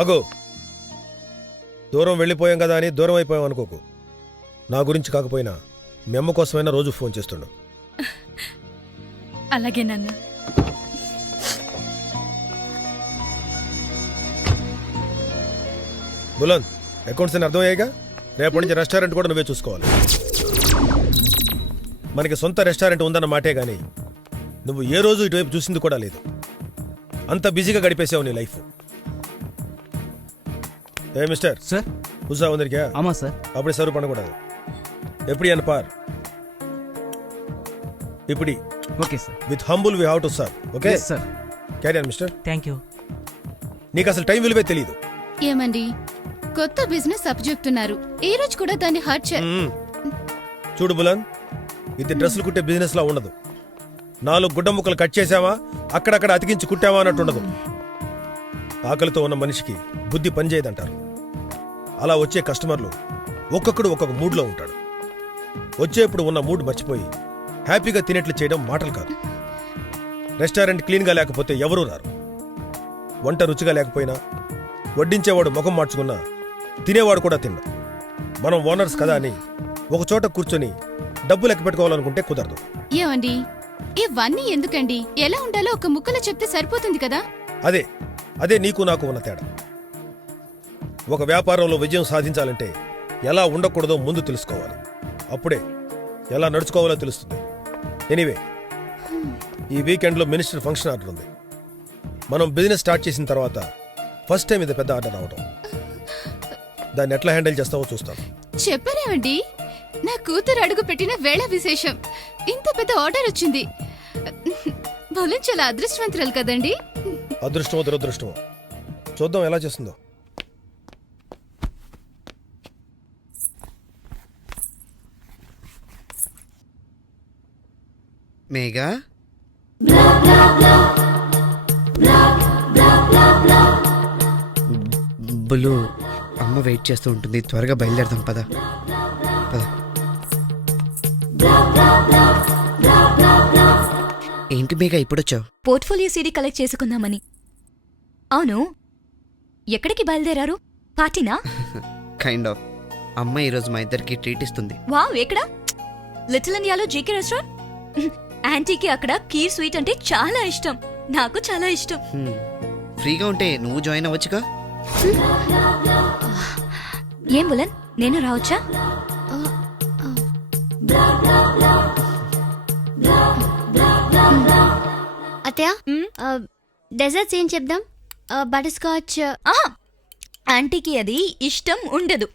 ఆగో, దూరం వెళ్ళిపోయాం కదా అని దూరం అయిపోయాం అనుకోకు. నా గురించి కాకపోయినా మీ అమ్మ కోసమైనా రోజు ఫోన్ చేస్తుండు. అలాగే నాన్న. బులంద్, అకౌంట్స్ అని అర్థమయ్యాయిగా. రేపటి నుంచి రెస్టారెంట్ కూడా నువ్వే చూసుకోవాలి. మనకి సొంత రెస్టారెంట్ ఉందన్న మాటే గానీ నువ్వు ఏ రోజు ఇటువైపు చూసింది కూడా లేదు. అంత బిజీగా గడిపేసావు నీ లైఫ్. ఏ మిస్టర్ సార్, புதுசா வந்திருக்கியா? ஆமா சார். அப்படி சர்வ் பண்ணக்கூடாது. எப்படி అని பார். இப்படி. Okay sir. With humble we have to serve. Okay sir. Carry on mister. Thank you. నీకు అసలు టైం విలువే తెలియదు. ఏమండి, కొత్త బిజినెస్ అప్ చెప్తున్నారు, ఈ రోజు కూడా దాన్ని హర్ట్ చూడు బులాన్, ఇది డ్రెస్సులు కుట్టే బిజినెస్ లా ఉండదు. 4 గుడ్డ ముక్కలు కట్ చేసావా, అక్కడక్కడ అతికించి కుట్టావా అన్నట్టు ఉండదు. ఆకలితో ఉన్న మనిషికి బుద్ధి పనిచేయదంటారు. అలా వచ్చే కస్టమర్లు ఒక్కొక్కడు ఒక్కొక్క మూడ్లో ఉంటాడు. వచ్చేప్పుడు ఉన్న మూడ్ మర్చిపోయి హ్యాపీగా తినేట్లు చేయడం మాటలు కాదు. రెస్టారెంట్ క్లీన్గా లేకపోతే ఎవరూ రారు. వంట రుచిగా లేకపోయినా, వడ్డించేవాడు ముఖం మార్చుకున్నా తినేవాడు కూడా తిన్నా. మనం ఓనర్స్ కదా అని ఒకచోట కూర్చొని డబ్బు లెక్క పెట్టుకోవాలనుకుంటే కుదరదు. ఏమండి, ఇవన్నీ ఎందుకండి? ఎలా ఉండాలో ఒక ముక్కలో చెప్తే సరిపోతుంది కదా. అదే నీకు నాకు ఉన్న తేడా. ఒక వ్యాపారంలో విజయం సాధించాలంటే ఎలా ఉండకూడదో ముందు తెలుసుకోవాలి. అప్పుడే ఎలా నడుచుకోవాలో తెలుస్తుంది. ఎనీవే, ఈ వీకెండ్లో మినిస్టర్ ఫంక్షన్ ఆర్డర్ ఉంది. మనం బిజినెస్ స్టార్ట్ చేసిన తర్వాత ఫస్ట్ టైం ఇది పెద్ద ఆర్డర్ రావడం. దాన్ని ఎట్లా హ్యాండిల్ చేస్తావో చూస్తాను. చెప్పరేమండి, నా కూతురు అడుగు పెట్టిన వేళ విశేషం. ఇంత పెద్ద ఆర్డర్ వచ్చింది. బోలం చాలా అదృష్టవంతురాలు కదండి. అదృష్టమో దురదృష్టమో చూద్దాం ఎలా చేస్తుందో. మేఘా, బులు అమ్మ వెయిట్ చేస్తూ ఉంటుంది. త్వరగా బయలుదేరదాం పద పద. ఏంటి మేఘా ఇప్పుడొచ్చావు? పోర్ట్ఫోలియో సీడీ కలెక్ట్ చేసుకుందామని. అవును, ఎక్కడికి బయలుదేరారు? పార్టీనా? Kind of. అమ్మ ఈరోజు మా ఇద్దరికి ట్రీట్ ఇస్తుంది. వావ్, ఎక్కడ? లిటిల్ ఇండియాలో జీకే రెస్టారెంట్. ఆంటీకి అక్కడ కీర్ స్వీట్ అంటే చాలా ఇష్టం. నాకు చాలా ఇష్టం. ఫ్రీగా ఉంటే నువ్వు జాయిన్ అవ్వచ్చుగా. ఏం బులన్, నేను రావచ్చా? అత్తయ్య, డెజర్ట్స్ ఏం చెప్దాం? Butter scotch. ఆంటీకి అది ఇష్టం ఉండదు.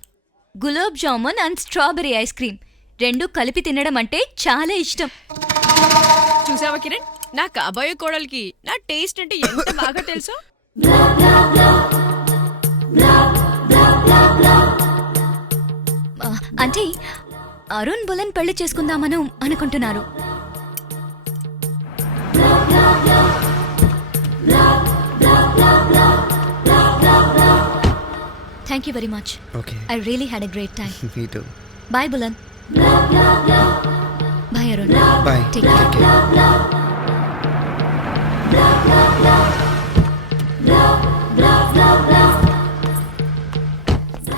Gulab jamun and strawberry ice cream రెండు కలిపి తినడం అంటే చాలా ఇష్టం. చూసావా కిరణ్, నా కాబోయే కోడలికి నా టేస్ట్ అంటే ఎంత బాగా తెలుసా. అంటే అరుణ్ బులన్ పెళ్లి చేసుకుందామను అనుకుంటున్నారు. Thank you very much. Okay, I really had a great time. Me too. Bye Bulan. Bye Arun. Bye. Take care.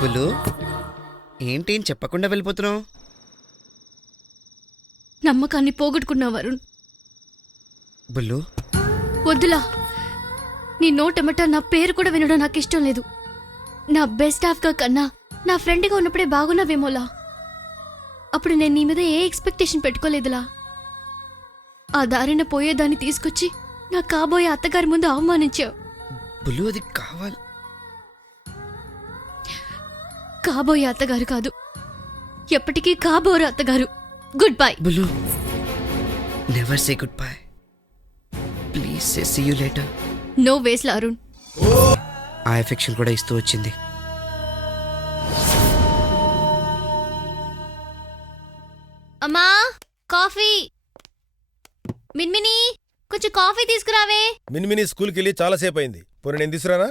Bulu, ఏంటి ఏం చెప్పకుండా వెళ్ళిపోతున్నావు? నమ్మకాన్ని పోగొట్టుకున్నావు వరుణ్. బుల్లు, వద్దులా. నీ నోటమట నా పేరు కూడా వినడం నాకు ఇష్టం లేదు. నా బెస్ట్ హాఫ్గా కన్నా నా ఫ్రెండ్గా ఉన్నప్పుడే బాగున్నావేమోలా. అప్పుడు నేను నీ మీద ఏ ఎక్స్పెక్టేషన్ పెట్టుకోలేదులా. ఆ దారిన పోయేదాన్ని తీసుకొచ్చి నా కాబోయే అత్తగారి ముందు అవమానించావు. బుల్లు, అది కావాలి. కాబోయే అత్తగారు కాదు, ఎప్పటికీ కాబోరు అత్తగారు. Goodbye. Bullu, never say goodbye. Please say see you later. No వేస్లా అరుణ్. ఆ ఎఫెక్షన్ కూడా ఇస్తూ వచ్చింది. అమ్మా, కాఫీ. మిన్మిని, కొంచెం కాఫీ తీసుకురావే. మిన్మిని స్కూల్కి వెళ్ళి చాలాసేపు అయింది. పోనీ నేను తీసుకురానా?